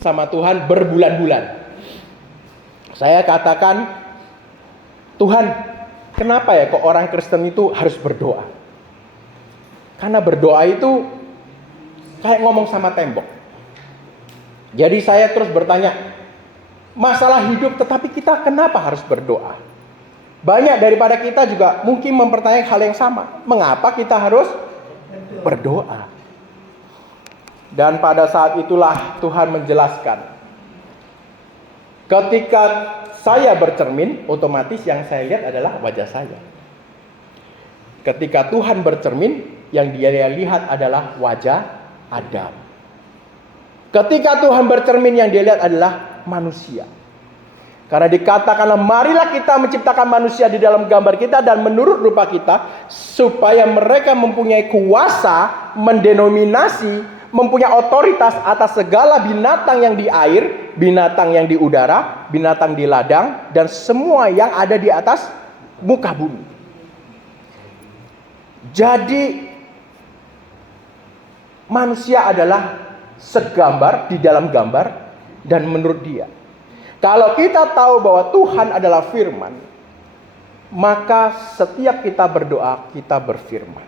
sama Tuhan berbulan-bulan. Saya katakan, Tuhan, kenapa ya kok orang Kristen itu harus berdoa? Karena berdoa itu kayak ngomong sama tembok. Jadi saya terus bertanya, masalah hidup tetapi kita kenapa harus berdoa? Banyak daripada kita juga mungkin mempertanyakan hal yang sama. Mengapa kita harus berdoa? Dan pada saat itulah Tuhan menjelaskan. Ketika saya bercermin, otomatis yang saya lihat adalah wajah saya. Ketika Tuhan bercermin, yang dia lihat adalah wajah Adam. Ketika Tuhan bercermin, yang dia lihat adalah manusia. Karena dikatakanlah, marilah kita menciptakan manusia di dalam gambar kita dan menurut rupa kita, supaya mereka mempunyai kuasa, mendenominasi, mempunyai otoritas atas segala binatang yang di air, binatang yang di udara, binatang di ladang, dan semua yang ada di atas muka bumi. Jadi manusia adalah segambar di dalam gambar dan menurut dia. Kalau kita tahu bahwa Tuhan adalah firman, maka setiap kita berdoa, kita berfirman.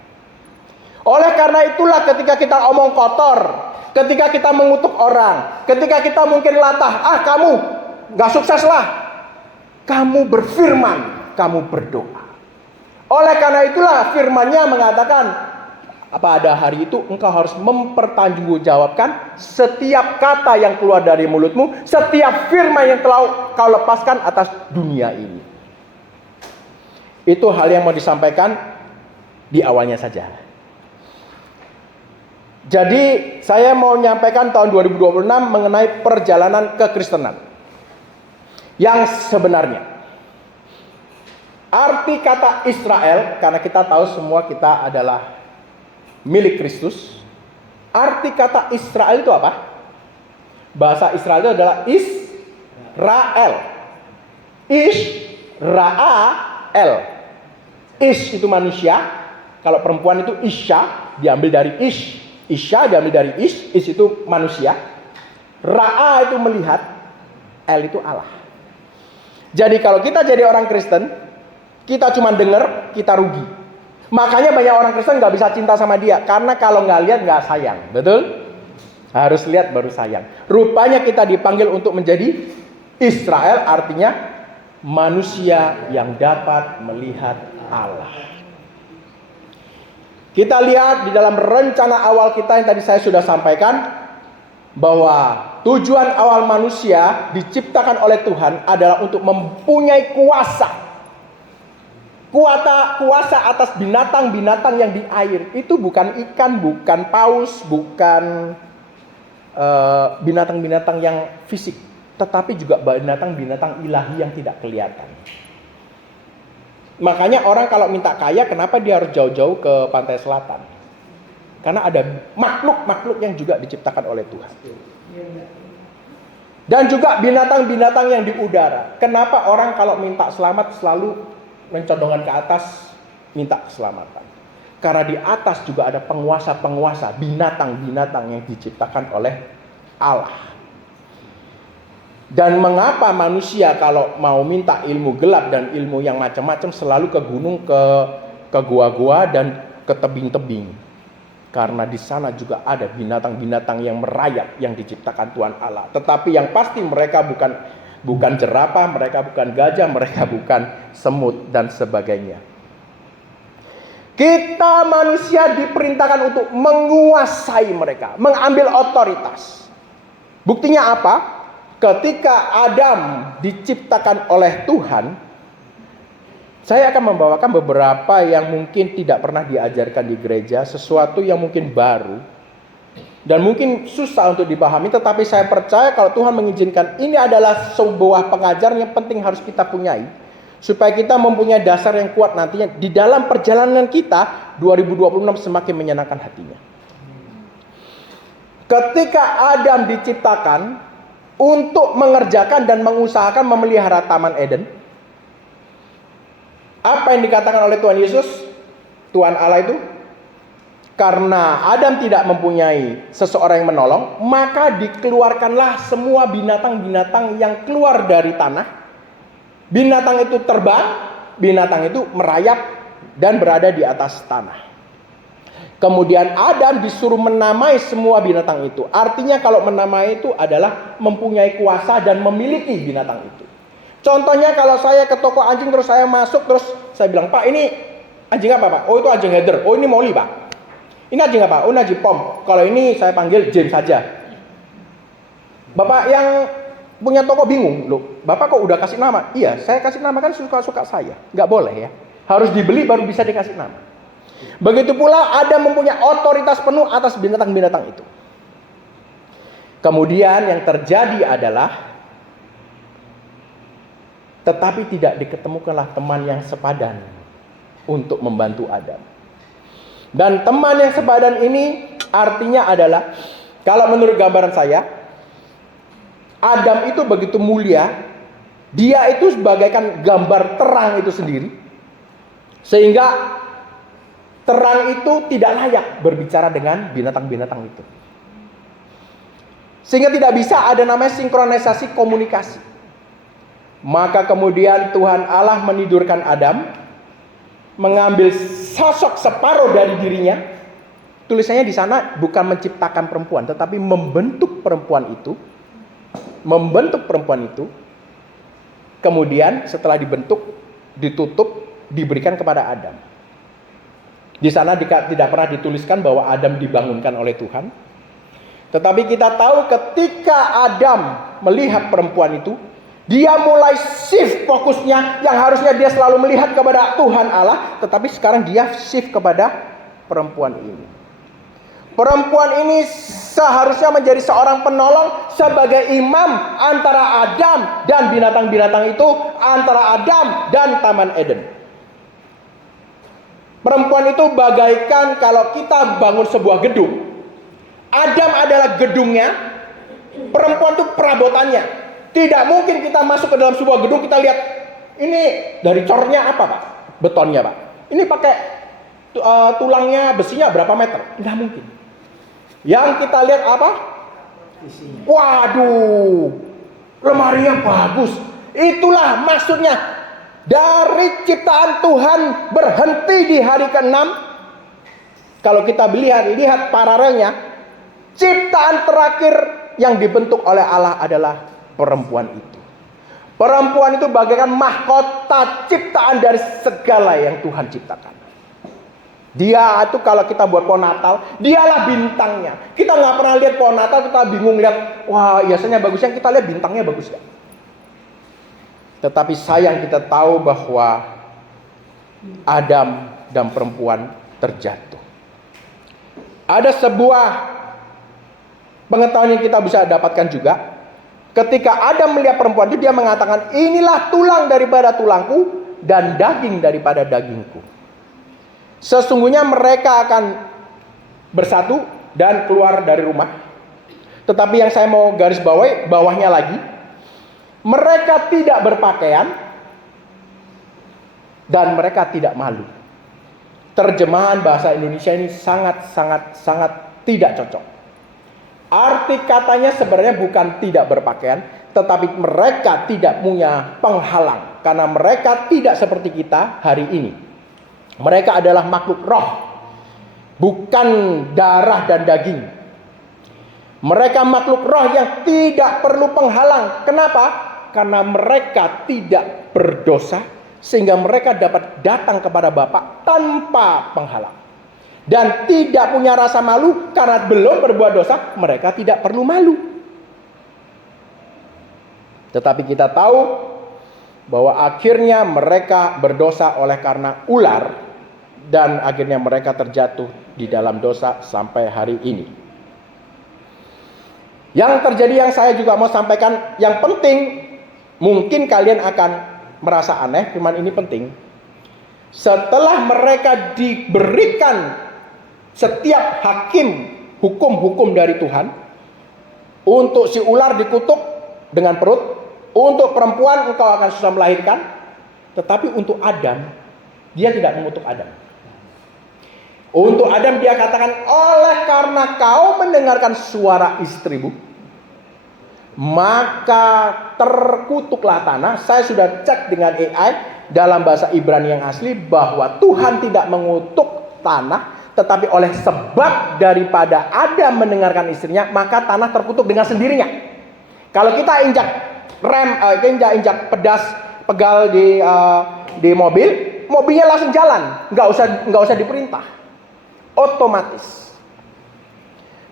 Oleh karena itulah ketika kita omong kotor, ketika kita mengutuk orang, ketika kita mungkin latah, kamu gak sukses lah, kamu berfirman, kamu berdoa. Oleh karena itulah firman-Nya mengatakan, pada hari itu engkau harus mempertanggungjawabkan setiap kata yang keluar dari mulutmu, setiap firman yang telah kau lepaskan atas dunia ini. Itu hal yang mau disampaikan di awalnya saja. Jadi saya mau menyampaikan tahun 2026 mengenai perjalanan kekristenan yang sebenarnya. Arti kata Israel, karena kita tahu semua kita adalah milik Kristus. Arti kata Israel itu apa? Bahasa Israel itu adalah Israel. Israel. Ish itu manusia. Kalau perempuan itu Isya, diambil dari Ish. Isya diambil dari Ish itu manusia. Ra'a itu melihat, El itu Allah. Jadi kalau kita jadi orang Kristen, kita cuma dengar, kita rugi. Makanya banyak orang Kristen gak bisa cinta sama dia, karena kalau gak lihat gak sayang. Betul? Harus lihat baru sayang. Rupanya kita dipanggil untuk menjadi Israel, artinya manusia yang dapat melihat Allah. Kita lihat di dalam rencana awal kita yang tadi saya sudah sampaikan, bahwa tujuan awal manusia diciptakan oleh Tuhan adalah untuk mempunyai kuasa atas binatang-binatang yang di air. Itu bukan ikan, bukan paus, bukan binatang-binatang yang fisik, tetapi juga binatang-binatang ilahi yang tidak kelihatan. Makanya orang kalau minta kaya, kenapa dia harus jauh-jauh ke pantai selatan? Karena ada makhluk-makhluk yang juga diciptakan oleh Tuhan. Dan juga binatang-binatang yang di udara. Kenapa orang kalau minta selamat selalu mencondongkan ke atas, minta keselamatan? Karena di atas juga ada penguasa-penguasa, binatang-binatang yang diciptakan oleh Allah. Dan mengapa manusia kalau mau minta ilmu gelap dan ilmu yang macam-macam selalu ke gunung, ke gua-gua dan ke tebing-tebing? Karena di sana juga ada binatang-binatang yang merayap yang diciptakan Tuhan Allah. Tetapi yang pasti mereka bukan jerapah, mereka bukan gajah, mereka bukan semut dan sebagainya. Kita manusia diperintahkan untuk menguasai mereka, mengambil otoritas. Buktinya apa? Ketika Adam diciptakan oleh Tuhan, saya akan membawakan beberapa yang mungkin tidak pernah diajarkan di gereja, sesuatu yang mungkin baru dan mungkin susah untuk dipahami, tetapi saya percaya kalau Tuhan mengizinkan, ini adalah sebuah pengajaran yang penting harus kita punyai, supaya kita mempunyai dasar yang kuat nantinya di dalam perjalanan kita 2026 semakin menyenangkan hatinya. Ketika Adam diciptakan untuk mengerjakan dan mengusahakan memelihara Taman Eden, apa yang dikatakan oleh Tuhan Yesus, Tuhan Allah itu? Karena Adam tidak mempunyai seseorang yang menolong, maka dikeluarkanlah semua binatang-binatang yang keluar dari tanah. Binatang itu terbang, binatang itu merayap dan berada di atas tanah. Kemudian Adam disuruh menamai semua binatang itu. Artinya kalau menamai itu adalah mempunyai kuasa dan memiliki binatang itu. Contohnya kalau saya ke toko anjing terus saya masuk terus saya bilang, "Pak, ini anjing apa, Pak?" "Oh, itu anjing header." "Oh, ini Molly, Pak." "Ini anjing apa?" "Oh, ini anjing pom." Kalau ini saya panggil James saja. Bapak yang punya toko bingung, "Loh, Bapak kok udah kasih nama?" "Iya, saya kasih nama, kan suka-suka saya. Nggak boleh ya. Harus dibeli baru bisa dikasih nama." Begitu pula Adam mempunyai otoritas penuh atas binatang-binatang itu. Kemudian yang terjadi adalah, tetapi tidak diketemukanlah teman yang sepadan untuk membantu Adam. Dan teman yang sepadan ini artinya adalah, kalau menurut gambaran saya, Adam itu begitu mulia, dia itu sebagaikan gambar terang itu sendiri, sehingga terang itu tidak layak berbicara dengan binatang-binatang itu. Sehingga tidak bisa ada namanya sinkronisasi komunikasi. Maka kemudian Tuhan Allah menidurkan Adam, mengambil sosok separuh dari dirinya. Tulisannya di sana bukan menciptakan perempuan, tetapi membentuk perempuan itu. Membentuk perempuan itu. Kemudian setelah dibentuk, ditutup, diberikan kepada Adam. Di sana tidak pernah dituliskan bahwa Adam dibangunkan oleh Tuhan. Tetapi kita tahu ketika Adam melihat perempuan itu, dia mulai shift fokusnya, yang harusnya dia selalu melihat kepada Tuhan Allah, tetapi sekarang dia shift kepada perempuan ini. Perempuan ini seharusnya menjadi seorang penolong sebagai imam antara Adam dan binatang-binatang itu, antara Adam dan Taman Eden. Perempuan itu bagaikan kalau kita bangun sebuah gedung. Adam adalah gedungnya, perempuan itu perabotannya. Tidak mungkin kita masuk ke dalam sebuah gedung, kita lihat ini dari cornya apa, Pak? Betonnya, Pak. Ini pakai tulangnya, besinya berapa meter? Tidak mungkin. Yang kita lihat apa? Isinya. Waduh, lemarinya bagus. Itulah maksudnya. Dari ciptaan Tuhan berhenti di hari ke-6. Kalau kita lihat paralelnya, ciptaan terakhir yang dibentuk oleh Allah adalah perempuan itu. Perempuan itu bagaikan mahkota ciptaan dari segala yang Tuhan ciptakan. Dia itu kalau kita buat pohon Natal, dialah bintangnya. Kita nggak pernah lihat pohon Natal, kita bingung lihat, wah hiasannya bagus, yang kita lihat bintangnya bagus kan? Tetapi sayang kita tahu bahwa Adam dan perempuan terjatuh. Ada sebuah pengetahuan yang kita bisa dapatkan juga. Ketika Adam melihat perempuan itu, dia mengatakan, "Inilah tulang daripada tulangku dan daging daripada dagingku." Sesungguhnya mereka akan bersatu dan keluar dari rumah. Tetapi yang saya mau garis bawahi, bawahnya lagi, mereka tidak berpakaian dan mereka tidak malu. Terjemahan bahasa Indonesia ini sangat tidak cocok. Arti katanya sebenarnya bukan tidak berpakaian, tetapi mereka tidak punya penghalang. Karena mereka tidak seperti kita hari ini. Mereka adalah makhluk roh, bukan darah dan daging. Mereka makhluk roh yang tidak perlu penghalang. Kenapa? Karena mereka tidak berdosa, sehingga mereka dapat datang kepada Bapa tanpa penghalang. Dan tidak punya rasa malu, karena belum berbuat dosa, mereka tidak perlu malu. Tetapi kita tahu bahwa akhirnya mereka berdosa oleh karena ular, dan akhirnya mereka terjatuh di dalam dosa sampai hari ini. Yang terjadi yang saya juga mau sampaikan, yang penting, mungkin kalian akan merasa aneh, firman ini penting. Setelah mereka diberikan setiap hakim hukum-hukum dari Tuhan, untuk si ular dikutuk dengan perut, untuk perempuan engkau akan susah melahirkan, tetapi untuk Adam, dia tidak mengutuk Adam. Untuk Adam dia katakan, oleh karena kau mendengarkan suara istrimu, maka terkutuklah tanah. Saya sudah cek dengan AI dalam bahasa Ibrani yang asli bahwa Tuhan tidak mengutuk tanah, tetapi oleh sebab daripada Adam mendengarkan istrinya, maka tanah terkutuk dengan sendirinya. Kalau kita injak injak pegal di mobilnya langsung jalan, nggak usah diperintah. Otomatis.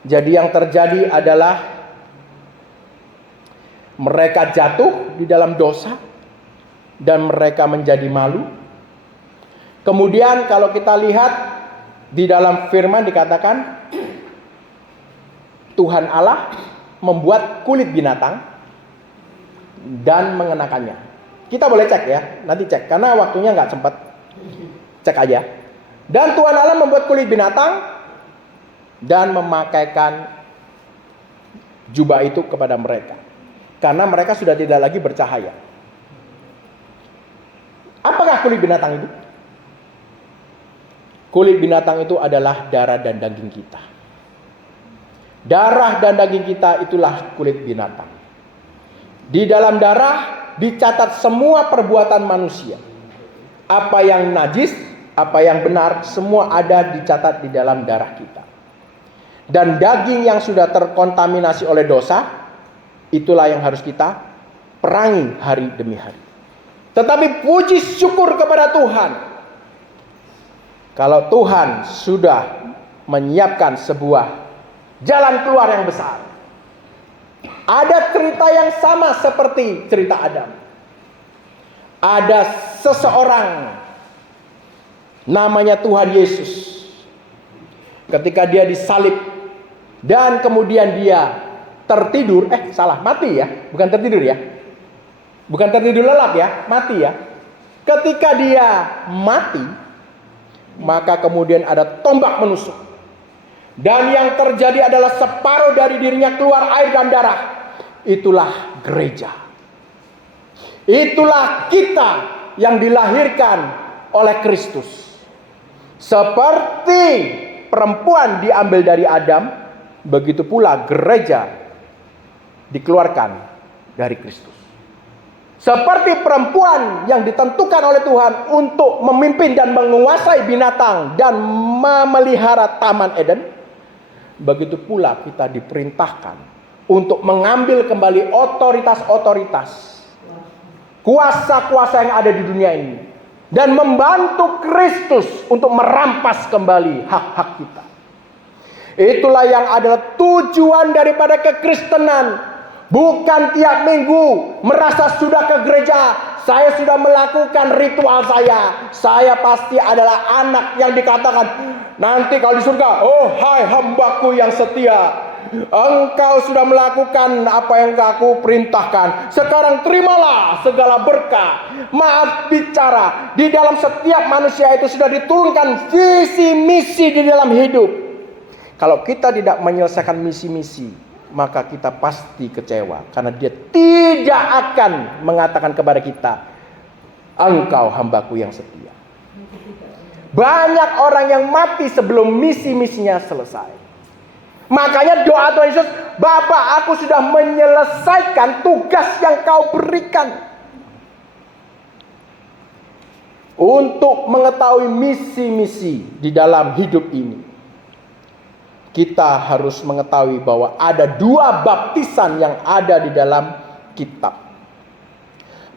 Jadi yang terjadi adalah mereka jatuh di dalam dosa dan mereka menjadi malu. Kemudian kalau kita lihat di dalam firman dikatakan Tuhan Allah membuat kulit binatang dan mengenakannya. Kita boleh cek ya, nanti cek karena waktunya nggak sempat. Cek aja. Dan Tuhan Allah membuat kulit binatang dan memakaikan jubah itu kepada mereka. Karena mereka sudah tidak lagi bercahaya. Apakah kulit binatang itu? Kulit binatang itu adalah darah dan daging kita. Darah dan daging kita itulah kulit binatang. Di dalam darah dicatat semua perbuatan manusia. Apa yang najis, apa yang benar, semua ada dicatat di dalam darah kita. Dan daging yang sudah terkontaminasi oleh dosa, itulah yang harus kita perangi hari demi hari. Tetapi puji syukur kepada Tuhan, kalau Tuhan sudah menyiapkan sebuah jalan keluar yang besar. Ada cerita yang sama seperti cerita Adam. Ada seseorang namanya Tuhan Yesus. Ketika dia disalib dan kemudian dia tertidur, mati ya, bukan tertidur ya. Bukan tertidur lelap ya, mati ya. Ketika dia mati, maka kemudian ada tombak menusuk. Dan yang terjadi adalah separuh dari dirinya keluar air dan darah. Itulah gereja. Itulah kita yang dilahirkan oleh Kristus. Seperti perempuan diambil dari Adam, begitu pula gereja dikeluarkan dari Kristus. Seperti perempuan yang ditentukan oleh Tuhan untuk memimpin dan menguasai binatang dan memelihara Taman Eden, begitu pula kita diperintahkan untuk mengambil kembali otoritas-otoritas, kuasa-kuasa yang ada di dunia ini, dan membantu Kristus untuk merampas kembali hak-hak kita. Itulah yang adalah tujuan daripada kekristenan. Bukan tiap minggu merasa sudah ke gereja, saya sudah melakukan ritual saya pasti adalah anak yang dikatakan nanti kalau di surga, oh hai hambaku yang setia, engkau sudah melakukan apa yang aku perintahkan, sekarang terimalah segala berkah. Maaf bicara, di dalam setiap manusia itu sudah diturunkan visi misi di dalam hidup. Kalau kita tidak menyelesaikan misi-misi, maka kita pasti kecewa, karena dia tidak akan mengatakan kepada kita, engkau hambaku yang setia. Banyak orang yang mati sebelum misi-misinya selesai. Makanya doa Tuhan Yesus, Bapa, aku sudah menyelesaikan tugas yang kau berikan. Untuk mengetahui misi-misi di dalam hidup ini, kita harus mengetahui bahwa ada dua baptisan yang ada di dalam kitab.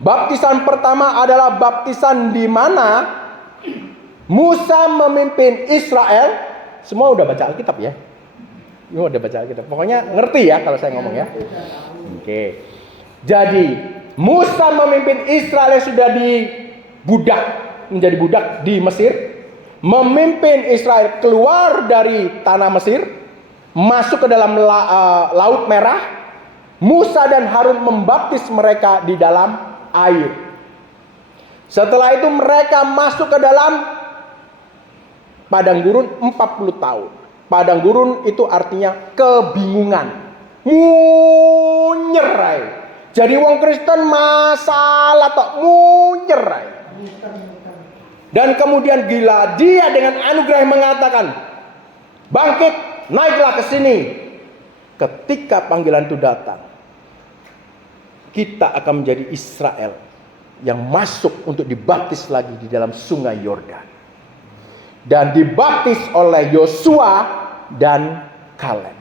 Baptisan pertama adalah baptisan di mana Musa memimpin Israel. Semua udah baca Alkitab ya? Semua udah baca Alkitab. Pokoknya ngerti ya kalau saya ngomong ya. Oke. Jadi Musa memimpin Israel yang sudah menjadi budak di Mesir. Memimpin Israel keluar dari tanah Mesir, masuk ke dalam Laut Merah. Musa dan Harun membaptis mereka di dalam air. Setelah itu mereka masuk ke dalam padang gurun 40 tahun. Padang gurun itu artinya kebingungan, munyerai. Jadi wong Kristen masalah tok munyerai. Dan kemudian gila dia dengan anugerah yang mengatakan, bangkit, naiklah ke sini. Ketika panggilan itu datang, kita akan menjadi Israel yang masuk untuk dibaptis lagi di dalam sungai Yordan. Dan dibaptis oleh Yosua dan Kaleb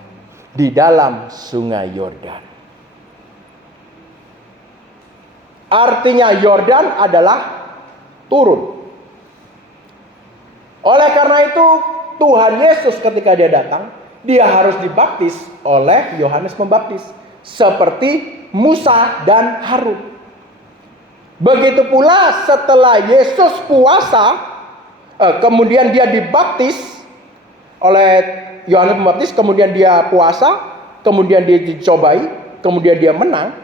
di dalam sungai Yordan. Artinya Yordan adalah turun. Oleh karena itu Tuhan Yesus ketika dia datang, dia harus dibaptis oleh Yohanes Pembaptis. Seperti Musa dan Harun. Begitu pula setelah Yesus puasa, kemudian dia dibaptis oleh Yohanes Pembaptis, kemudian dia puasa, kemudian dia dicobai, kemudian dia menang.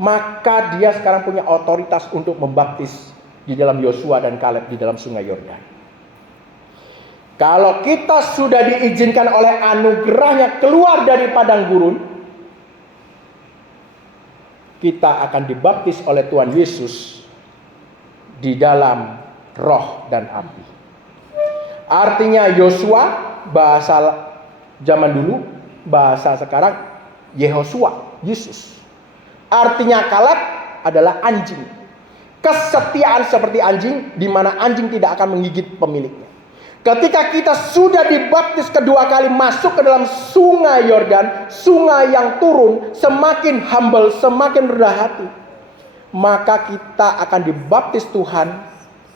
Maka dia sekarang punya otoritas untuk membaptis di dalam Yosua dan Kaleb di dalam sungai Yordan. Kalau kita sudah diizinkan oleh anugerahnya keluar dari padang gurun, kita akan dibaptis oleh Tuhan Yesus di dalam roh dan api. Artinya Yosua, bahasa zaman dulu, bahasa sekarang Yehosua, Yesus. Artinya Kaleb adalah anjing. Kesetiaan seperti anjing, di mana anjing tidak akan menggigit pemiliknya. Ketika kita sudah dibaptis kedua kali masuk ke dalam sungai Yordan, sungai yang turun, semakin humble, semakin rendah hati, maka kita akan dibaptis Tuhan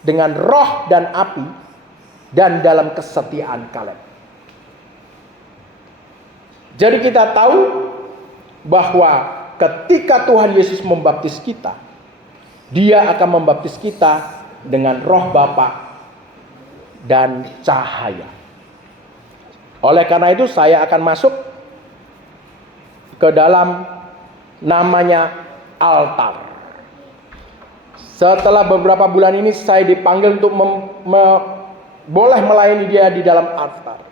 dengan roh dan api dan dalam kesetiaan Kaleb. Jadi kita tahu bahwa ketika Tuhan Yesus membaptis kita, Dia akan membaptis kita dengan roh Bapa dan cahaya. Oleh karena itu saya akan masuk ke dalam namanya altar. Setelah beberapa bulan ini saya dipanggil untuk boleh melayani dia di dalam altar.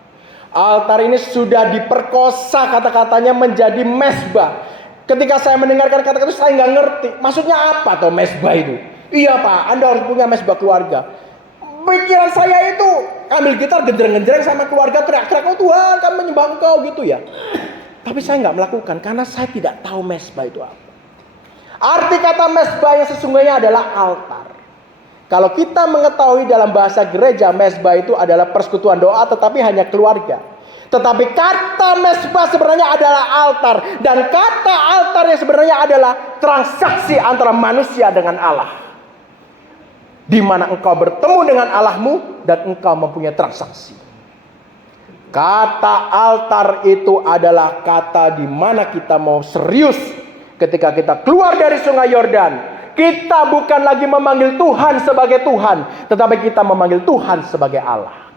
Altar ini sudah diperkosa kata-katanya menjadi mezbah. Ketika saya mendengarkan kata-kata itu saya nggak ngerti. Maksudnya apa toh mezbah itu? Iya Pak, Anda harus punya mezbah keluarga. Pikiran saya itu ambil gitar genjreng-genjreng sama keluarga teriak-teriak, oh Tuhan kami menyembah Engkau gitu ya. Tapi saya nggak melakukan karena saya tidak tahu mezbah itu apa. Arti kata mezbah yang sesungguhnya adalah altar. Kalau kita mengetahui dalam bahasa gereja mezbah itu adalah persekutuan doa tetapi hanya keluarga. Tetapi kata mezbah sebenarnya adalah altar. Dan kata altar yang sebenarnya adalah transaksi antara manusia dengan Allah. Di mana engkau bertemu dengan Allahmu dan engkau mempunyai transaksi. Kata altar itu adalah kata di mana kita mau serius ketika kita keluar dari sungai Yordan. Kita bukan lagi memanggil Tuhan sebagai Tuhan, tetapi kita memanggil Tuhan sebagai Allah.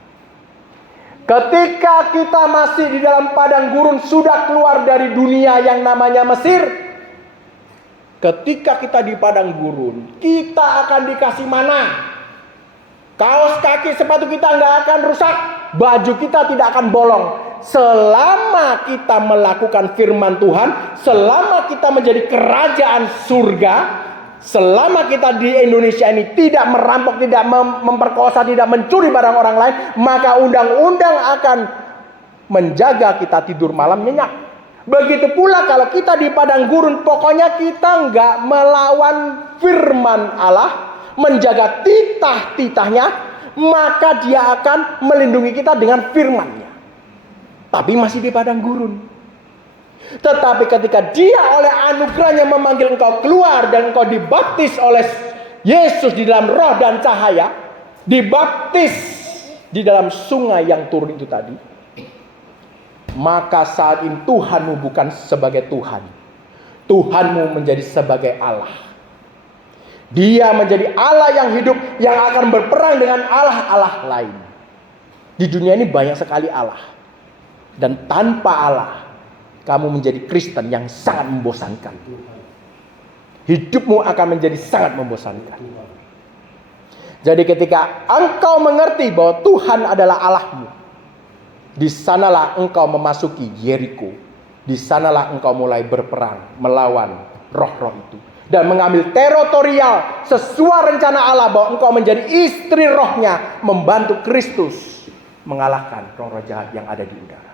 Ketika kita masih di dalam padang gurun, sudah keluar dari dunia yang namanya Mesir. Ketika kita di padang gurun, kita akan dikasih mana? Kaos kaki sepatu kita nggak akan rusak, baju kita tidak akan bolong. Selama kita melakukan firman Tuhan, selama kita menjadi kerajaan surga, selama kita di Indonesia ini tidak merampok, tidak memperkosa, tidak mencuri barang orang lain, maka undang-undang akan menjaga kita tidur malam nyenyak. Begitu pula kalau kita di padang gurun, pokoknya kita nggak melawan firman Allah, menjaga titah-titahnya, maka Dia akan melindungi kita dengan firman-Nya. Tapi masih di padang gurun. Tetapi ketika Dia oleh anugerahnya memanggil engkau keluar dan engkau dibaptis oleh Yesus di dalam roh dan cahaya, dibaptis di dalam sungai yang turun itu tadi, maka saat ini Tuhanmu bukan sebagai Tuhan. Tuhanmu menjadi sebagai Allah. Dia menjadi Allah yang hidup, yang akan berperang dengan Allah-Allah lain. Di dunia ini banyak sekali Allah. Dan tanpa Allah, kamu menjadi Kristen yang sangat membosankan. Hidupmu akan menjadi sangat membosankan. Jadi ketika engkau mengerti bahwa Tuhan adalah Allahmu, di sanalah engkau memasuki Yeriko. Di sanalah engkau mulai berperang melawan roh-roh itu. dan mengambil teritorial sesuai rencana Allah bahwa engkau menjadi istri rohnya, membantu Kristus mengalahkan roh-roh jahat yang ada di udara.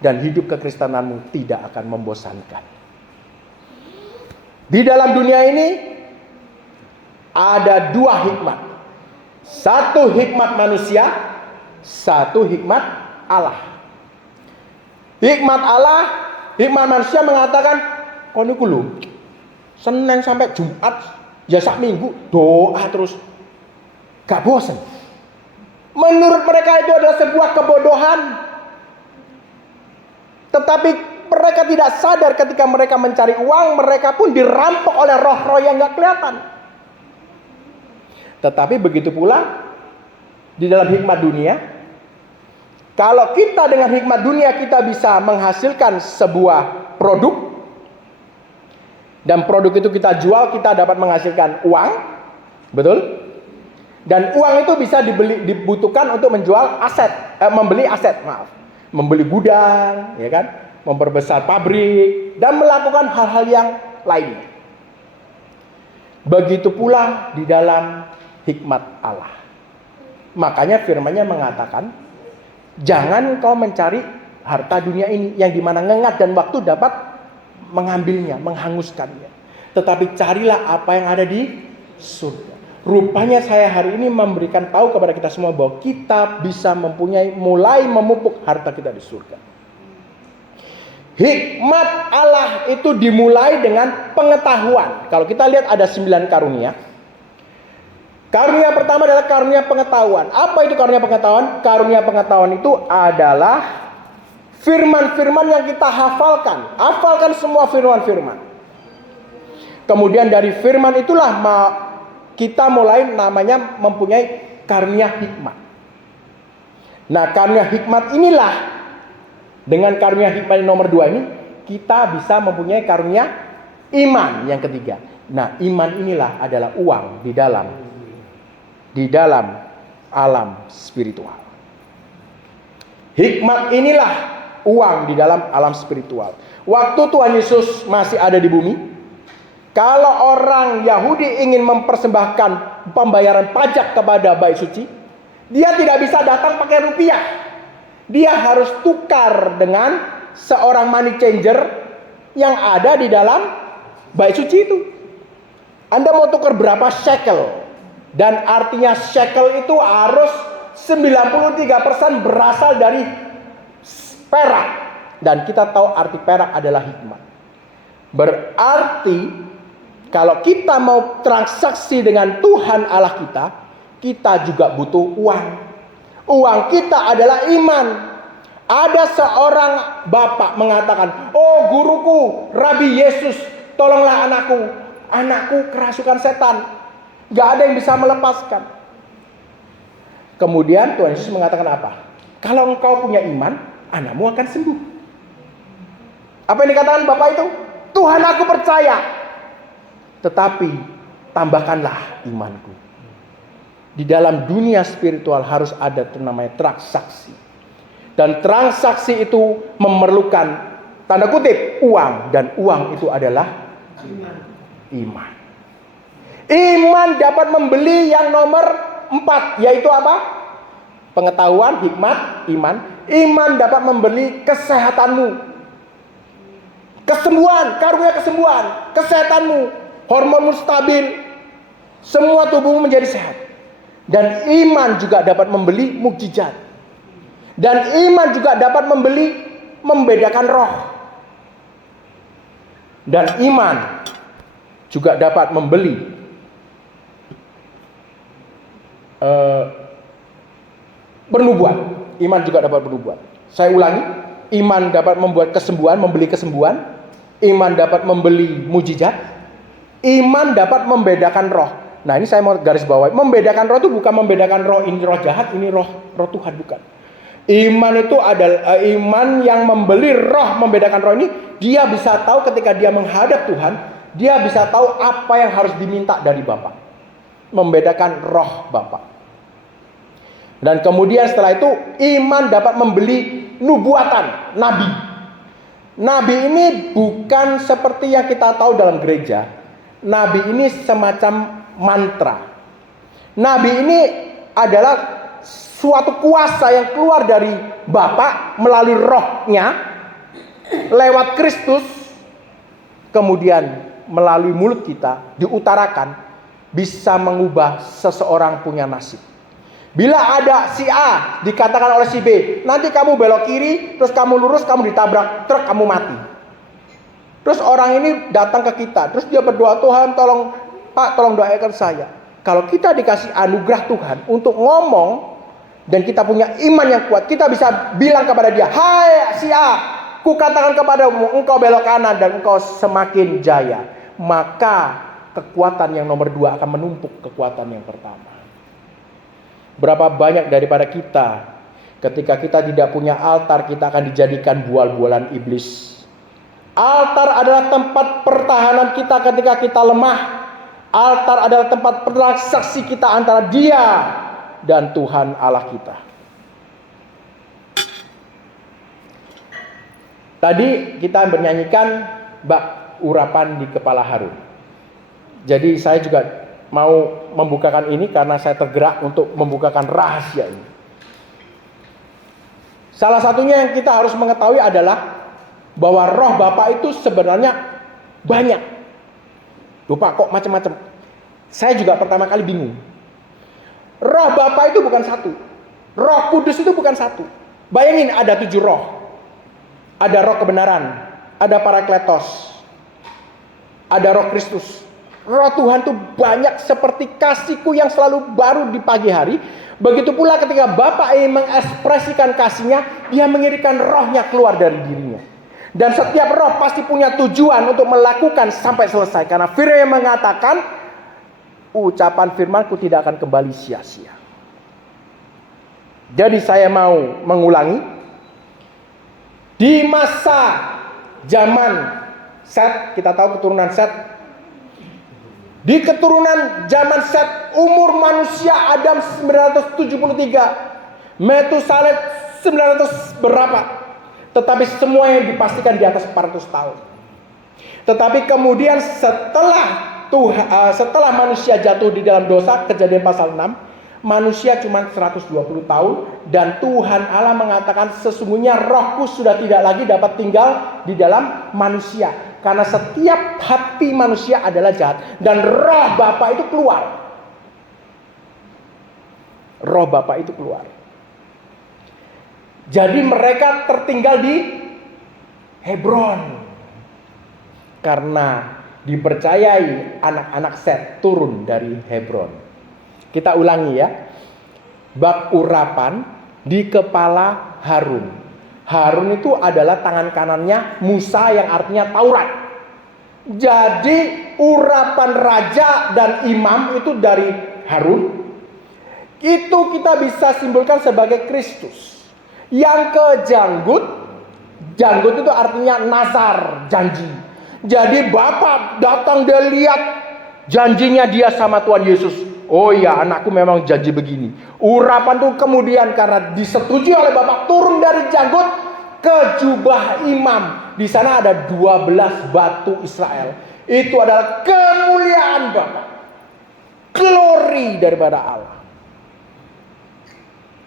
Dan hidup kekristenanmu tidak akan membosankan. Di dalam dunia ini ada dua hikmat. Satu hikmat manusia, satu hikmat Allah. Hikmat Allah, hikmat manusia mengatakan, kau niku lho, Senin sampai Jumat, ya sak minggu doa terus, gak bosan. Menurut mereka itu adalah sebuah kebodohan. Tetapi mereka tidak sadar ketika mereka mencari uang, mereka pun dirampok oleh roh-roh yang gak kelihatan. Tetapi begitu pula di dalam hikmat dunia. Kalau kita dengan hikmat dunia kita bisa menghasilkan sebuah produk, dan produk itu kita jual, kita dapat menghasilkan uang, betul? Dan uang itu bisa dibutuhkan untuk menjual aset, membeli gudang, ya kan, memperbesar pabrik, dan melakukan hal-hal yang lainnya. Begitu pula di dalam hikmat Allah. Makanya firman-Nya mengatakan, jangan kau mencari harta dunia ini yang dimana ngengat dan waktu dapat mengambilnya, menghanguskannya. Tetapi carilah apa yang ada di surga. Rupanya saya hari ini memberikan tahu kepada kita semua bahwa kita bisa mulai memupuk harta kita di surga. Hikmat Allah itu dimulai dengan pengetahuan. Kalau kita lihat ada 9 karunia. Karunia pertama adalah karunia pengetahuan. Apa itu karunia pengetahuan? Karunia pengetahuan itu adalah firman-firman yang kita hafalkan. Hafalkan semua firman-firman. Kemudian dari firman itulah kita mulai namanya mempunyai karunia hikmat. Nah, karunia hikmat inilah, dengan karunia hikmat nomor 2 ini, kita bisa mempunyai karunia iman yang ketiga. Nah, iman inilah adalah uang di dalam alam spiritual. Hikmat inilah uang di dalam alam spiritual. Waktu Tuhan Yesus masih ada di bumi, kalau orang Yahudi ingin mempersembahkan pembayaran pajak kepada bait suci, dia tidak bisa datang pakai rupiah. Dia harus tukar dengan seorang money changer yang ada di dalam bait suci itu. Anda mau tukar berapa shekel? Dan artinya shekel itu harus 93% berasal dari perak. Dan kita tahu arti perak adalah hikmat. Berarti kalau kita mau transaksi dengan Tuhan Allah kita, kita juga butuh uang. Uang kita adalah iman. Ada seorang bapak mengatakan, "Oh guruku, Rabi Yesus, tolonglah anakku. Anakku kerasukan setan. Gak ada yang bisa melepaskan." Kemudian Tuhan Yesus mengatakan apa? Kalau engkau punya iman, anakmu akan sembuh. Apa yang dikatakan bapak itu? Tuhan, aku percaya. Tetapi tambahkanlah imanku. Di dalam dunia spiritual harus ada namanya transaksi. Dan transaksi itu memerlukan tanda kutip uang. Dan uang itu adalah iman. Iman dapat membeli yang nomor 4, yaitu apa? Pengetahuan, hikmat, iman. Iman dapat membeli kesehatanmu. Kesembuhan, karunia kesembuhan, kesehatanmu, hormonmu stabil, semua tubuhmu menjadi sehat. Dan iman juga dapat membeli mukjizat. Dan iman juga dapat membedakan roh. Dan iman juga dapat membeli bernubuat. Iman juga dapat bernubuat. Saya ulangi, iman dapat membuat kesembuhan, membeli kesembuhan. Iman dapat membeli mujizat. Iman dapat membedakan roh. Nah, ini saya mau garis bawahi. Membedakan roh itu bukan membedakan roh ini roh jahat, ini roh Tuhan, bukan. Iman itu adalah iman yang membeli roh, membedakan roh ini. Dia bisa tahu ketika dia menghadap Tuhan, dia bisa tahu apa yang harus diminta dari Bapa. Membedakan roh Bapa. Dan kemudian setelah itu iman dapat membeli nubuatan, nabi. Nabi ini bukan seperti yang kita tahu dalam gereja. nabi ini semacam mantra. Nabi ini adalah suatu kuasa yang keluar dari Bapa melalui rohnya lewat Kristus, kemudian melalui mulut kita diutarakan, bisa mengubah seseorang punya nasib. Bila ada si A dikatakan oleh si B, nanti kamu belok kiri, terus kamu lurus, kamu ditabrak truk, kamu mati. Terus orang ini datang ke kita, terus dia berdoa, Tuhan tolong, Pak tolong doakan saya. Kalau kita dikasih anugerah Tuhan untuk ngomong, dan kita punya iman yang kuat, kita bisa bilang kepada dia, hai si A, ku katakan kepadamu, engkau belok kanan dan engkau semakin jaya. Maka kekuatan yang nomor 2 akan menumpuk kekuatan yang pertama. Berapa banyak daripada kita, ketika kita tidak punya altar, kita akan dijadikan bual-bualan iblis. Altar adalah tempat pertahanan kita ketika kita lemah. Altar adalah tempat transaksi kita antara Dia dan Tuhan Allah kita. Tadi kita bernyanyikan bak urapan di kepala Harun. Jadi saya juga mau membukakan ini karena saya tergerak untuk membukakan rahasia ini. Salah satunya yang kita harus mengetahui adalah bahwa roh Bapa itu sebenarnya banyak. Lupa kok macam-macam. Saya juga pertama kali bingung. Roh Bapa itu bukan satu. Roh Kudus itu bukan satu. Bayangin ada 7 roh. Ada roh kebenaran, ada Parakletos, ada roh Kristus. Roh Tuhan itu banyak seperti kasihku yang selalu baru di pagi hari. Begitu pula ketika Bapa ingin mengekspresikan kasihnya, Dia mengirimkan rohnya keluar dari dirinya. Dan setiap roh pasti punya tujuan untuk melakukan sampai selesai. Karena firman yang mengatakan, ucapan firmanku tidak akan kembali sia-sia. Jadi saya mau mengulangi. Di masa zaman Set, kita tahu keturunan Set. Di keturunan zaman Set, umur manusia Adam 973. Metusalet 900 berapa? Tetapi semua yang dipastikan di atas 400 tahun. Tetapi kemudian setelah manusia jatuh di dalam dosa, Kejadian pasal 6, manusia cuma 120 tahun. Dan Tuhan Allah mengatakan sesungguhnya rohku sudah tidak lagi dapat tinggal di dalam manusia. Karena setiap hati manusia adalah jahat. Dan roh Bapa itu keluar. Roh Bapa itu keluar. Jadi mereka tertinggal di Hebron. Karena dipercayai anak-anak Set turun dari Hebron. Kita ulangi ya. Bak urapan di kepala Harun. Harun itu adalah tangan kanannya Musa yang artinya Taurat. Jadi urapan raja dan imam itu dari Harun. Itu kita bisa simpulkan sebagai Kristus. Yang ke janggut itu artinya nazar, janji. Jadi Bapa datang dan lihat janjinya dia sama Tuhan Yesus. Oh ya, anakku memang janji begini. Urapan itu kemudian karena disetujui oleh Bapa turun dari janggut ke jubah imam. Di sana ada 12 batu Israel. Itu adalah kemuliaan Bapa. Glory daripada Allah.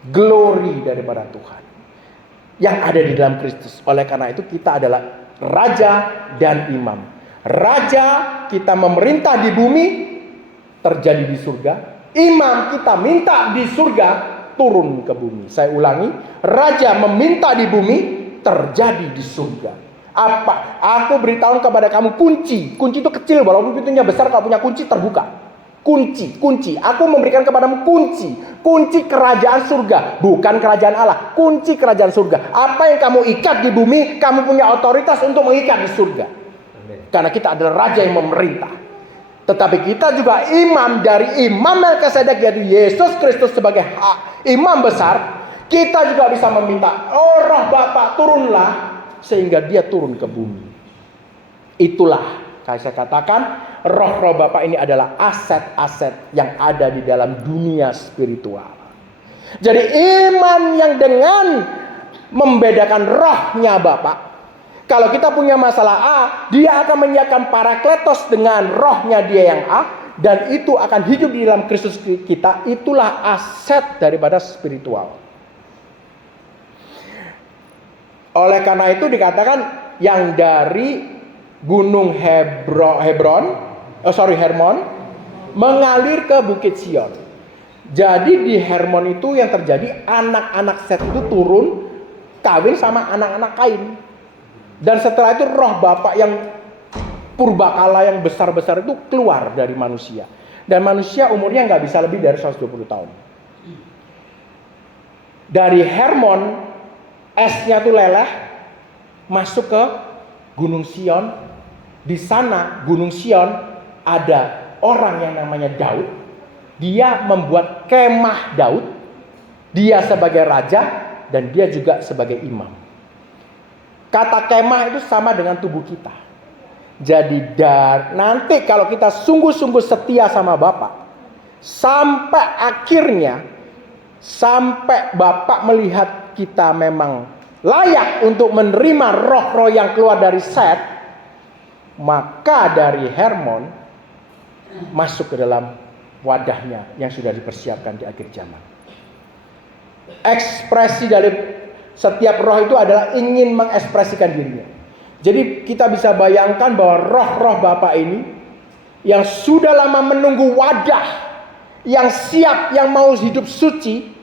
Glory daripada Tuhan yang ada di dalam Kristus. Oleh karena itu kita adalah raja dan imam. Raja kita memerintah di bumi, terjadi di surga. Imam kita minta di surga, turun ke bumi. Saya ulangi, raja meminta di bumi, terjadi di surga. Apa? Aku beritahu kepada kamu kunci. Kunci itu kecil, walaupun pintunya besar, kalau punya kunci terbuka. Kunci. Aku memberikan kepadamu kunci. Kunci kerajaan surga. Bukan kerajaan Allah. Kunci kerajaan surga. Apa yang kamu ikat di bumi, kamu punya otoritas untuk mengikat di surga. Karena kita adalah raja yang memerintah. Tetapi kita juga imam dari Imam Melkisedek, yaitu Yesus Kristus sebagai imam besar. Kita juga bisa meminta, oh roh Bapa turunlah, sehingga dia turun ke bumi. Itulah saya katakan, roh-roh Bapa ini adalah aset-aset yang ada di dalam dunia spiritual. Jadi iman yang dengan membedakan rohnya Bapa, Kalau kita punya masalah A, dia akan menyiapkan parakletos dengan rohnya dia yang A, dan itu akan hidup di dalam Kristus kita. Itulah aset daripada spiritual. Oleh karena itu dikatakan yang dari gunung Hermon mengalir ke Bukit Sion. Jadi di Hermon itu yang terjadi, anak-anak Set itu turun kawin sama anak-anak Kain. Dan setelah itu roh Bapak yang purbakala yang besar-besar itu keluar dari manusia. Dan manusia umurnya nggak bisa lebih dari 120 tahun. Dari Hermon, esnya tuh leleh, masuk ke Gunung Sion. Di sana Gunung Sion ada orang yang namanya Daud. Dia membuat kemah Daud. Dia sebagai raja dan dia juga sebagai imam. Kata kemah itu sama dengan tubuh kita. Jadi nanti kalau kita sungguh-sungguh setia sama Bapak, sampai akhirnya, sampai Bapak melihat kita memang layak untuk menerima roh-roh yang keluar dari Set, maka dari Hermon masuk ke dalam wadahnya yang sudah dipersiapkan di akhir zaman. Ekspresi dari setiap roh itu adalah ingin mengekspresikan dirinya. Jadi kita bisa bayangkan bahwa roh-roh Bapak ini yang sudah lama menunggu wadah yang siap, yang mau hidup suci,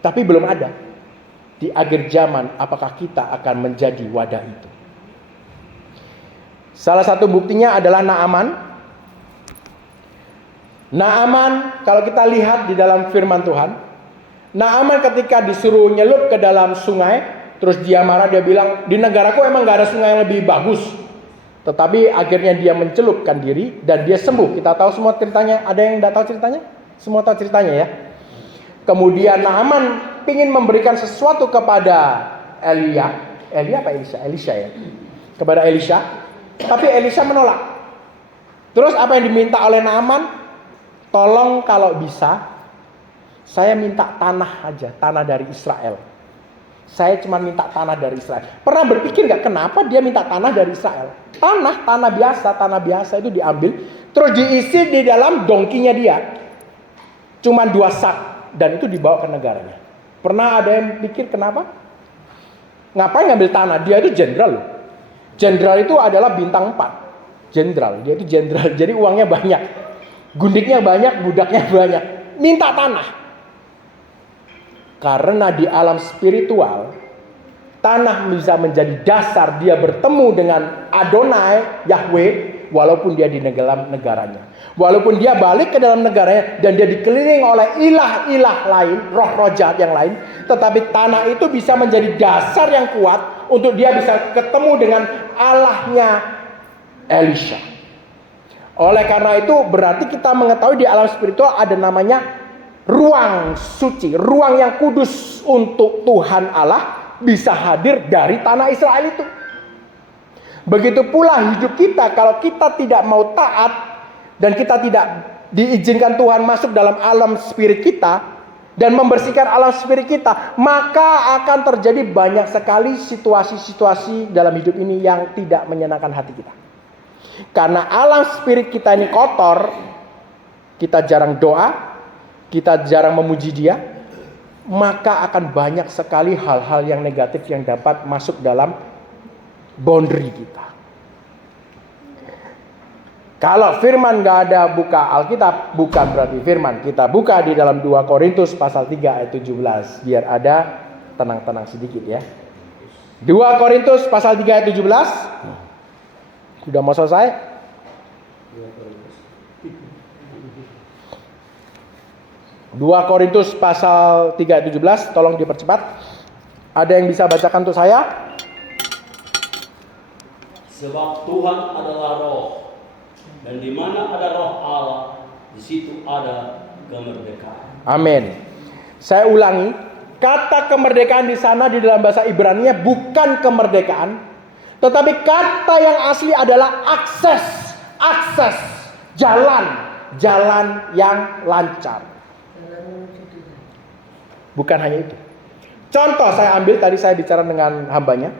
tapi belum ada. Di akhir zaman, apakah kita akan menjadi wadah itu? Salah satu buktinya adalah Naaman. Naaman, kalau kita lihat di dalam firman Tuhan, Naaman ketika disuruh nyelup ke dalam sungai, terus dia marah, dia bilang, di negaraku emang gak ada sungai yang lebih bagus. Tetapi akhirnya dia mencelupkan diri dan dia sembuh. Kita tahu semua ceritanya. Ada yang tidak tahu ceritanya? Semua tahu ceritanya ya. Kemudian Naaman ingin memberikan sesuatu kepada Elisha ya. Kepada Elisha. Tapi Elisha menolak. Terus apa yang diminta oleh Naaman? Tolong kalau bisa, saya minta tanah aja, tanah dari Israel. Saya cuma minta tanah dari Israel. Pernah berpikir gak kenapa dia minta tanah dari Israel? Tanah biasa itu diambil, terus diisi di dalam dongkinya dia. Cuma 2 sak, dan itu dibawa ke negaranya. Pernah ada yang pikir kenapa? Ngapain ngambil tanah? Dia itu jenderal loh. Jenderal itu adalah bintang 4. Jenderal, dia itu jenderal, jadi uangnya banyak. Gundiknya banyak, budaknya banyak. Minta tanah. Karena di alam spiritual, tanah bisa menjadi dasar dia bertemu dengan Adonai, Yahweh, walaupun dia di dalam negaranya. Walaupun dia balik ke dalam negaranya dan dia dikelilingi oleh ilah-ilah lain, roh-roh jahat yang lain, tetapi tanah itu bisa menjadi dasar yang kuat untuk dia bisa ketemu dengan Allahnya Elisha. Oleh karena itu berarti kita mengetahui di alam spiritual ada namanya ruang suci, ruang yang kudus untuk Tuhan Allah bisa hadir dari tanah Israel itu. Begitu pula hidup kita, kalau kita tidak mau taat dan kita tidak diizinkan Tuhan masuk dalam alam spirit kita dan membersihkan alam spirit kita, maka akan terjadi banyak sekali situasi-situasi dalam hidup ini yang tidak menyenangkan hati kita. Karena alam spirit kita ini kotor, kita jarang doa, kita jarang memuji dia, maka akan banyak sekali hal-hal yang negatif yang dapat masuk dalam boundary kita. Kalau firman gak ada buka Alkitab, bukan berarti firman. Kita buka di dalam 2 Korintus pasal 3 ayat 17. Biar ada tenang-tenang sedikit ya. 2 Korintus pasal 3 ayat 17. Sudah mau selesai? 2 Korintus pasal 3 ayat 17, tolong dipercepat. Ada yang bisa bacakan untuk saya? Sebab Tuhan adalah roh, dan di mana ada roh Allah, di situ ada kemerdekaan. Amin. Saya ulangi, kata kemerdekaan di sana di dalam bahasa Ibrani bukan kemerdekaan, tetapi kata yang asli adalah akses, jalan yang lancar. Bukan hanya itu. Contoh saya ambil, tadi saya bicara dengan hambanya.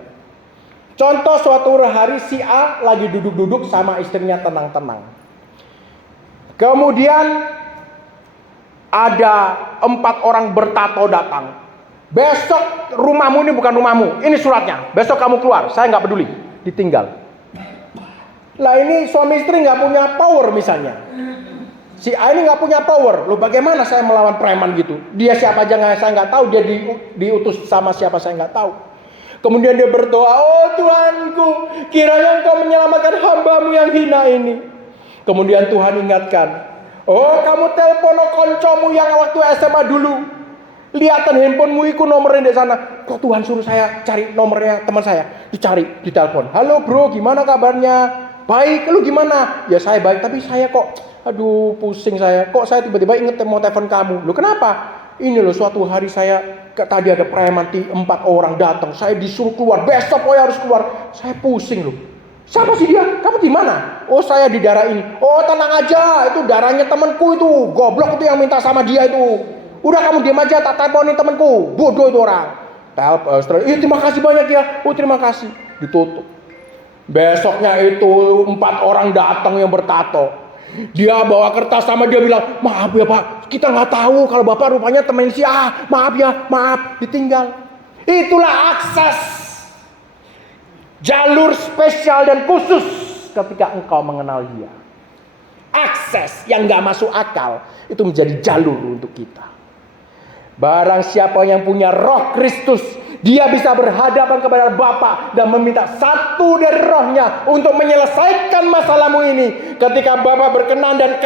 Contoh suatu hari si A lagi duduk-duduk sama istrinya tenang-tenang. Kemudian ada 4 orang bertato datang. Besok rumahmu ini bukan rumahmu, ini suratnya. Besok kamu keluar, saya nggak peduli. Ditinggal. Lah ini suami istri nggak punya power misalnya. Si A ini nggak punya power. Loh bagaimana saya melawan preman gitu? Dia siapa aja saya nggak tahu. Dia diutus sama siapa saya nggak tahu. Kemudian dia berdoa, oh Tuhanku, kiranya Engkau menyelamatkan hambamu yang hina ini. Kemudian Tuhan ingatkan, oh kamu telepon koncomu yang waktu SMA dulu. Lihatan handphonemu itu nomornya di sana. Kok Tuhan suruh saya cari nomornya teman saya? Dicari, ditelepon. Halo bro, gimana kabarnya? Baik, lu gimana? Ya saya baik, tapi saya kok, aduh pusing saya. Kok saya tiba-tiba inget mau telepon kamu? Lu kenapa? Ini loh suatu hari saya tadi ada preman 4 orang datang. Saya disuruh keluar. Besok saya harus keluar. Saya pusing loh. Siapa sih dia? Kamu di mana? Oh saya di daerah ini. Oh tenang aja. Itu darahnya temanku itu. Goblok itu yang minta sama dia itu. Udah kamu diam aja. Tak teleponin temanku. Bodoh itu orang. Terima kasih banyak ya. Oh terima kasih. Ditutup. Besoknya itu 4 orang datang yang bertato. Dia bawa kertas sama dia bilang, maaf ya Pak, kita nggak tahu kalau Bapak rupanya teman si A. Maaf ya, maaf, ditinggal. Itulah akses jalur spesial dan khusus ketika engkau mengenal dia. Akses yang nggak masuk akal itu menjadi jalur untuk kita. Barang siapa yang punya Roh Kristus, dia bisa berhadapan kepada Bapa dan meminta satu dari rohnya untuk menyelesaikan masalahmu ini. Ketika Bapa berkenan dan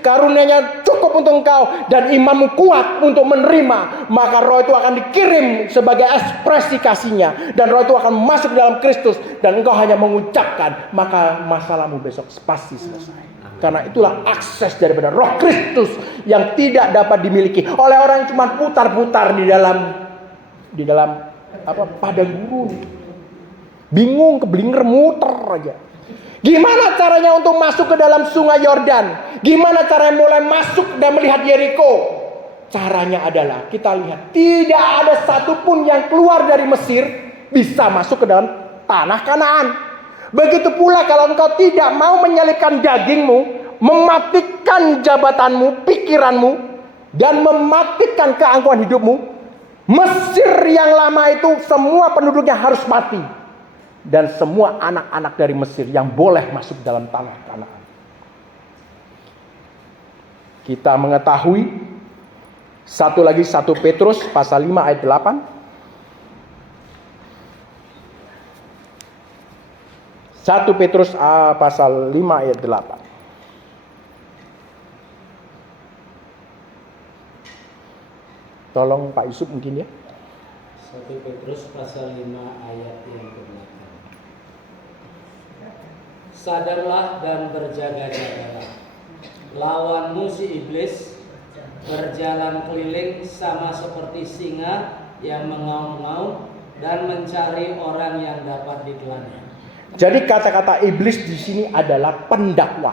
karunia-Nya cukup untuk engkau dan imanmu kuat untuk menerima, maka roh itu akan dikirim sebagai ekspresi kasihnya. Dan roh itu akan masuk dalam Kristus dan engkau hanya mengucapkan, maka masalahmu besok pasti selesai. Karena itulah akses daripada Roh Kristus yang tidak dapat dimiliki oleh orang yang cuma putar-putar di dalam padang gurun. Bingung, keblinger, muter aja. Gimana caranya untuk masuk ke dalam sungai Yordan? Gimana caranya mulai masuk dan melihat Yeriko? Caranya adalah kita lihat tidak ada satupun yang keluar dari Mesir bisa masuk ke dalam tanah Kanaan. Begitu pula kalau engkau tidak mau menyelipkan dagingmu, mematikan jabatanmu, pikiranmu, dan mematikan keangkuhan hidupmu, Mesir yang lama itu semua penduduknya harus mati. Dan semua anak-anak dari Mesir yang boleh masuk dalam tanah Kanaan. Kita mengetahui satu lagi 1 Petrus pasal 5 ayat 8. 1 Petrus pasal 5 ayat 8. Tolong Pak Yusuf mungkin ya. 1 Petrus pasal 5 ayat yang ke-8. Sadarlah dan berjaga-jagalah. Lawanmu si iblis berjalan keliling sama seperti singa yang mengaum-ngaum dan mencari orang yang dapat ditelannya. Jadi kata-kata iblis di sini adalah pendakwa.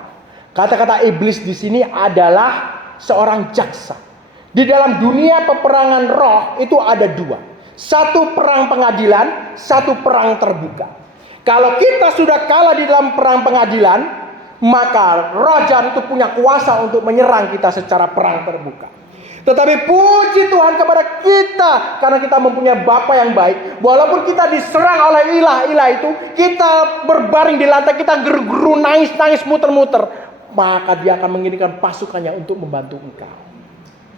Kata-kata iblis di sini adalah seorang jaksa. Di dalam dunia peperangan roh itu ada 2. Satu perang pengadilan, satu perang terbuka. Kalau kita sudah kalah di dalam perang pengadilan, maka roh jahat itu punya kuasa untuk menyerang kita secara perang terbuka. Tetapi puji Tuhan kepada kita, karena kita mempunyai Bapa yang baik. Walaupun kita diserang oleh ilah-ilah itu, kita berbaring di lantai, kita geru-geru, nangis-nangis, muter-muter, maka dia akan mengirimkan pasukannya untuk membantu engkau.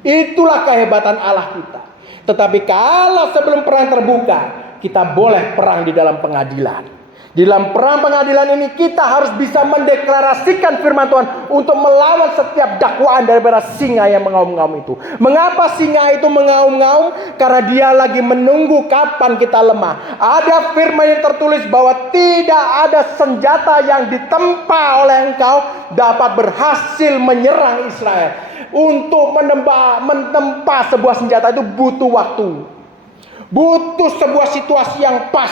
Itulah kehebatan Allah kita. Tetapi kalau sebelum perang terbuka, kita boleh perang di dalam pengadilan. Di dalam perang pengadilan ini kita harus bisa mendeklarasikan firman Tuhan untuk melawan setiap dakwaan daripada singa yang mengaum-ngaum itu. Mengapa singa itu mengaum-ngaum? Karena dia lagi menunggu kapan kita lemah. Ada firman yang tertulis bahwa tidak ada senjata yang ditempa oleh engkau dapat berhasil menyerang Israel. Untuk menempa sebuah senjata itu butuh waktu. Butuh sebuah situasi yang pas.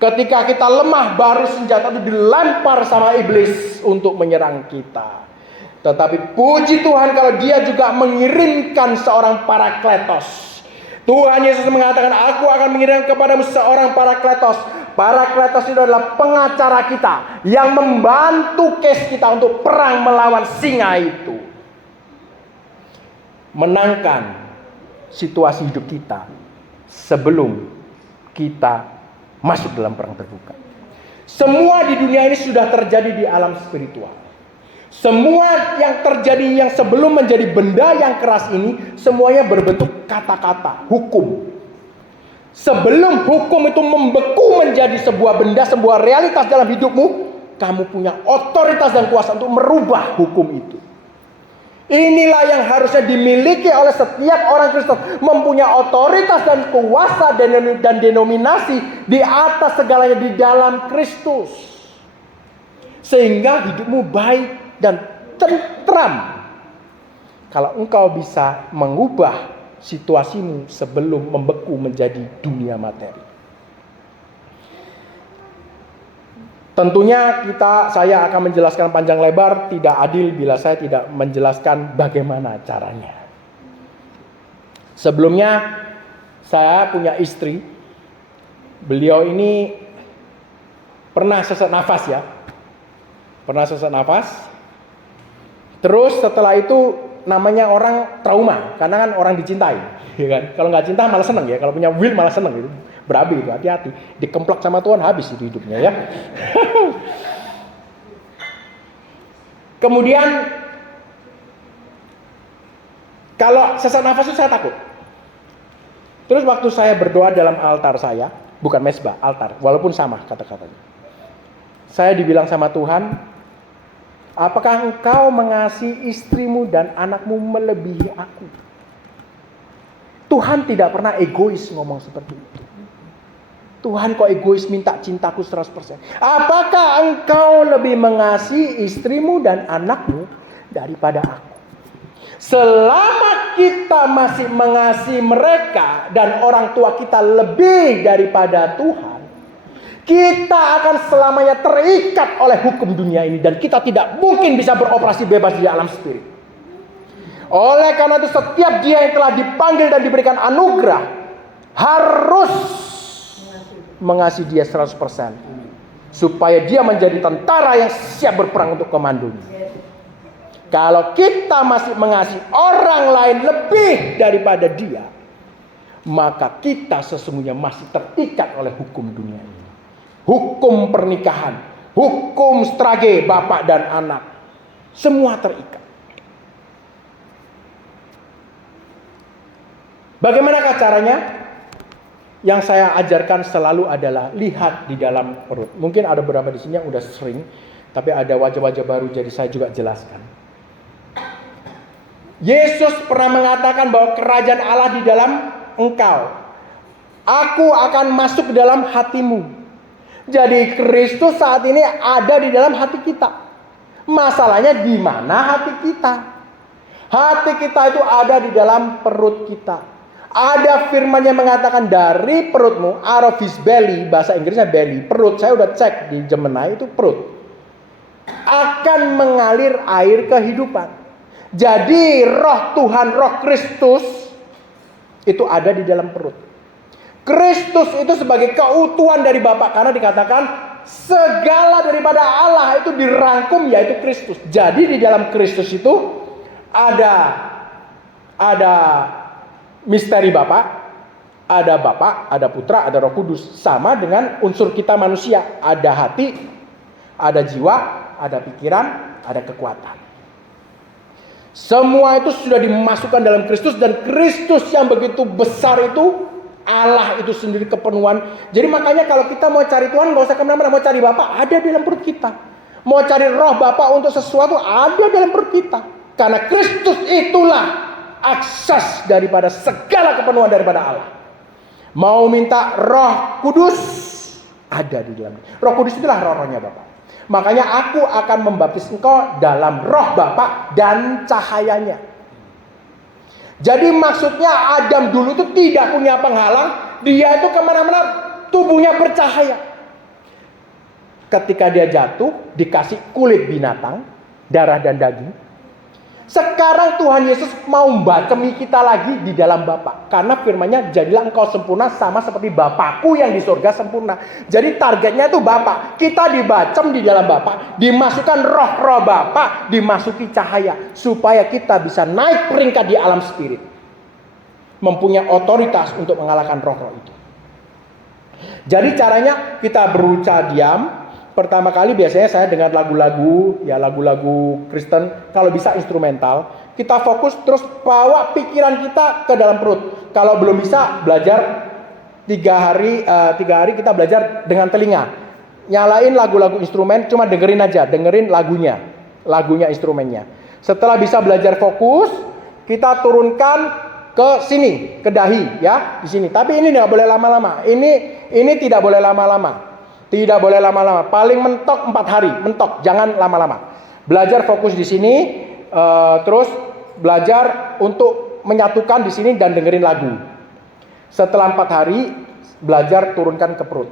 Ketika kita lemah, baru senjata itu dilempar sama iblis untuk menyerang kita. Tetapi puji Tuhan kalau dia juga mengirimkan seorang parakletos. Tuhan Yesus mengatakan, aku akan mengirim kepadamu seorang Parakletos. Parakletos itu adalah pengacara kita yang membantu case kita untuk perang melawan singa itu. Menangkan situasi hidup kita sebelum kita masuk dalam perang terbuka. Semua di dunia ini sudah terjadi di alam spiritual. Semua yang terjadi yang sebelum menjadi benda yang keras ini semuanya berbentuk kata-kata, hukum. Sebelum hukum itu membeku menjadi sebuah benda, sebuah realitas dalam hidupmu, kamu punya otoritas dan kuasa untuk merubah hukum itu. Inilah yang harusnya dimiliki oleh setiap orang Kristen, mempunyai otoritas dan kuasa dan denominasi di atas segalanya di dalam Kristus. Sehingga hidupmu baik dan tentram kalau engkau bisa mengubah situasimu sebelum membeku menjadi dunia materi. Tentunya saya akan menjelaskan panjang lebar, tidak adil bila saya tidak menjelaskan bagaimana caranya. Sebelumnya saya punya istri, beliau ini pernah sesak nafas ya. Pernah sesak nafas. Terus setelah itu namanya orang trauma, karena kan orang dicintai, ya kan? Kalau nggak cinta malah seneng ya, kalau punya will malah seneng gitu. Berabi itu, hati-hati. Dikemplak sama Tuhan habis itu hidupnya ya. Kemudian kalau sesak nafas itu saya takut. Terus waktu saya berdoa dalam altar saya, bukan mesbah, altar, walaupun sama kata-katanya. Saya dibilang sama Tuhan, apakah engkau mengasihi istrimu dan anakmu melebihi aku? Tuhan tidak pernah egois ngomong seperti itu. Tuhan kok egois minta cintaku 100%. Apakah engkau lebih mengasihi istrimu dan anakmu daripada aku? Selama kita masih mengasihi mereka dan orang tua kita lebih daripada Tuhan, kita akan selamanya terikat oleh hukum dunia ini dan kita tidak mungkin bisa beroperasi bebas di alam spirit. Oleh karena itu setiap dia yang telah dipanggil dan diberikan anugerah harus mengasihi dia 100%. Supaya dia menjadi tentara yang siap berperang untuk komandonya. Kalau kita masih mengasihi orang lain lebih daripada dia, maka kita sesungguhnya masih terikat oleh hukum dunia ini. Hukum pernikahan, hukum strage bapak dan anak, semua terikat. Bagaimanakah caranya? Yang saya ajarkan selalu adalah lihat di dalam perut. Mungkin ada beberapa di sini yang udah sering, tapi ada wajah-wajah baru, jadi saya juga jelaskan. Yesus pernah mengatakan bahwa kerajaan Allah di dalam engkau. Aku akan masuk ke dalam hatimu. Jadi Kristus saat ini ada di dalam hati kita. Masalahnya di mana hati kita? Hati kita itu ada di dalam perut kita. Ada firman yang mengatakan dari perutmu, out of his belly, bahasa Inggrisnya belly, perut. Saya udah cek di Gemini itu perut. Akan mengalir air kehidupan. Jadi roh Tuhan, roh Kristus itu ada di dalam perut. Kristus itu sebagai keutuhan dari Bapa, karena dikatakan segala daripada Allah itu dirangkum yaitu Kristus. Jadi di dalam Kristus itu ada misteri Bapa, ada Putra, ada Roh Kudus. Sama dengan unsur kita manusia. Ada hati, ada jiwa, ada pikiran, ada kekuatan. Semua itu sudah dimasukkan dalam Kristus. Dan Kristus yang begitu besar itu, Allah itu sendiri kepenuhan. Jadi makanya kalau kita mau cari Tuhan, gak usah kemana-mana. Mau cari Bapa, ada di dalam perut kita. Mau cari roh Bapa untuk sesuatu, ada dalam perut kita. Karena Kristus itulah akses daripada segala kepenuhan daripada Allah. Mau minta Roh Kudus, ada di dalam. Roh Kudus itulah roh-rohnya Bapa. Makanya aku akan membaptis engkau dalam roh Bapa dan cahayanya. Jadi maksudnya Adam dulu itu tidak punya penghalang. Dia itu kemana-mana tubuhnya bercahaya. Ketika dia jatuh, dikasih kulit binatang, darah dan daging. Sekarang Tuhan Yesus mau membacemi kita lagi di dalam Bapa. Karena firman-Nya, jadilah engkau sempurna sama seperti Bapakku yang di surga sempurna. Jadi targetnya itu Bapa. Kita dibacem di dalam Bapa, dimasukkan roh-roh Bapa, dimasuki cahaya, supaya kita bisa naik peringkat di alam spirit, mempunyai otoritas untuk mengalahkan roh-roh itu. Jadi caranya kita berusaha diam. Pertama kali biasanya saya dengar lagu-lagu, ya lagu-lagu Kristen, kalau bisa instrumental. Kita fokus terus bawa pikiran kita ke dalam perut. Kalau belum bisa, belajar 3 hari kita belajar dengan telinga. Nyalain lagu-lagu instrumen, cuma dengerin aja, dengerin lagunya instrumennya. Setelah bisa belajar fokus, kita turunkan ke sini, ke dahi, ya, di sini. Tapi ini tidak boleh lama-lama. Ini tidak boleh lama-lama. Tidak boleh lama-lama. Paling mentok 4 hari, mentok, jangan lama-lama. Belajar fokus di sini, terus belajar untuk menyatukan di sini dan dengerin lagu. Setelah 4 hari, belajar turunkan ke perut.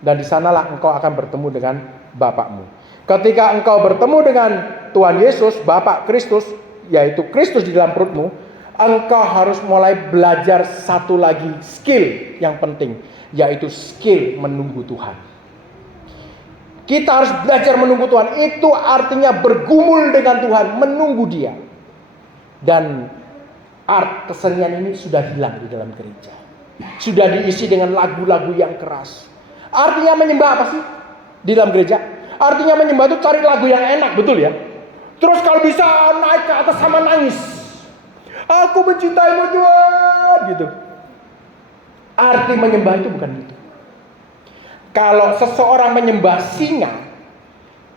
Dan di sanalah engkau akan bertemu dengan Bapakmu. Ketika engkau bertemu dengan Tuhan Yesus, Bapa Kristus, yaitu Kristus di dalam perutmu, engkau harus mulai belajar satu lagi skill yang penting, yaitu skill menunggu Tuhan. Kita harus belajar menunggu Tuhan. Itu artinya bergumul dengan Tuhan, menunggu Dia. Dan art kesenian ini sudah hilang di dalam gereja. Sudah diisi dengan lagu-lagu yang keras. Artinya menyembah apa sih di dalam gereja? Artinya menyembah itu cari lagu yang enak, betul ya? Terus kalau bisa naik ke atas sama nangis. Aku mencintaimu Tuhan, gitu. Arti menyembah itu bukan itu. Kalau seseorang menyembah singa,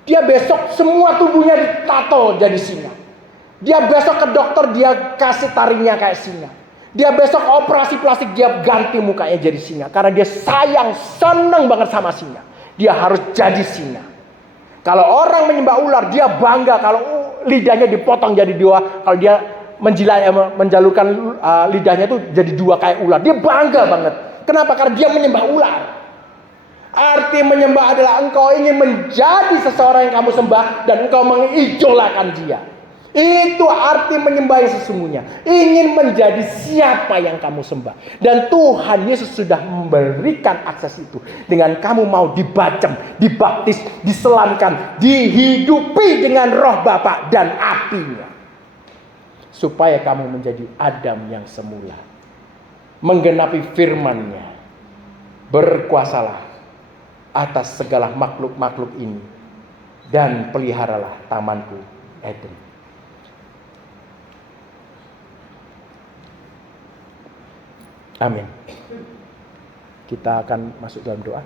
dia besok semua tubuhnya ditato jadi singa. Dia besok ke dokter, dia kasih taringnya kayak singa. Dia besok operasi plastik, dia ganti mukanya jadi singa. Karena dia sayang, seneng banget sama singa. Dia harus jadi singa. Kalau orang menyembah ular, dia bangga kalau lidahnya dipotong jadi 2. Kalau dia menjalurkan lidahnya itu jadi 2 kayak ular, dia bangga banget. Kenapa? Karena dia menyembah ular. Arti menyembah adalah engkau ingin menjadi seseorang yang kamu sembah dan engkau mengidolakan dia. Itu arti menyembah yang sesungguhnya. Ingin menjadi siapa yang kamu sembah. Dan Tuhan Yesus sudah memberikan akses itu. Dengan kamu mau dibacem, dibaptis, diselamkan, dihidupi dengan roh Bapa dan apinya. Supaya kamu menjadi Adam yang semula. Menggenapi firman-Nya. Berkuasalah atas segala makhluk-makhluk ini. Dan peliharalah tamanku Eden. Amin. Kita akan masuk dalam doa.